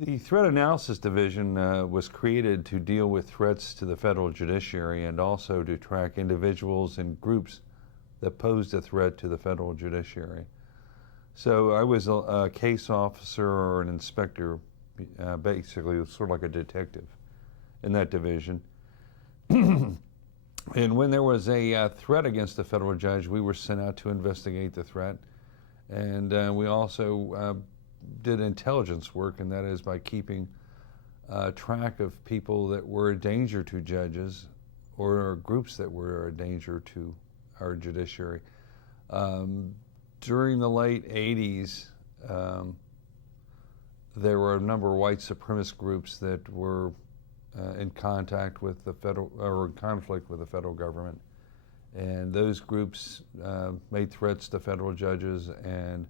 The Threat Analysis Division was created to deal with threats to the federal judiciary and also to track individuals and groups that posed a threat to the federal judiciary. So I was a case officer or an inspector, basically sort of like a detective in that division. And when there was a threat against a federal judge, we were sent out to investigate the threat. And we also did intelligence work, and that is by keeping track of people that were a danger to judges or groups that were a danger to our judiciary. During the late 80s, there were a number of white supremacist groups that were in contact with the federal, or in conflict with the federal government. And those groups made threats to federal judges and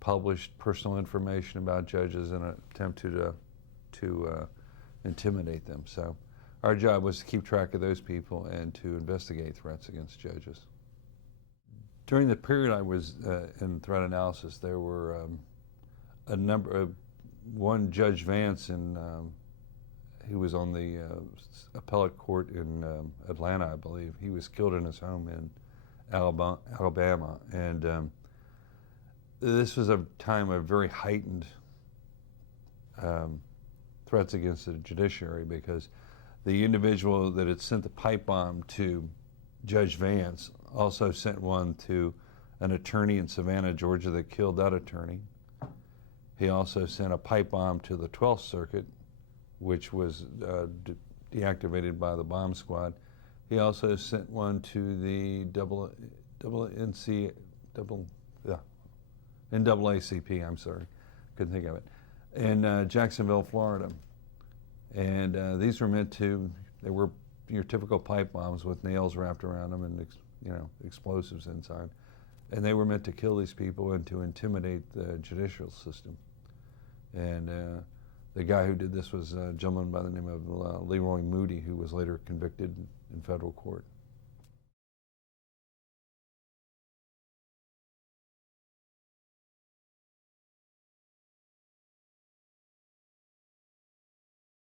published personal information about judges in an attempt to intimidate them. So our job was to keep track of those people and to investigate threats against judges. During the period I was in threat analysis, there were a number of, one Judge Vance, he was on the appellate court in Atlanta, I believe. He was killed in his home in Alabama. And this was a time of very heightened threats against the judiciary, because the individual that had sent the pipe bomb to Judge Vance also sent one to an attorney in Savannah, Georgia, that killed that attorney. He also sent a pipe bomb to the 12th Circuit, which was deactivated by the bomb squad. He also sent one to the NAACP, I'm sorry, couldn't think of it, in Jacksonville, Florida. And these were meant to, they were your typical pipe bombs with nails wrapped around them and explosives inside. And they were meant to kill these people and to intimidate the judicial system. And the guy who did this was a gentleman by the name of Leroy Moody, who was later convicted in federal court.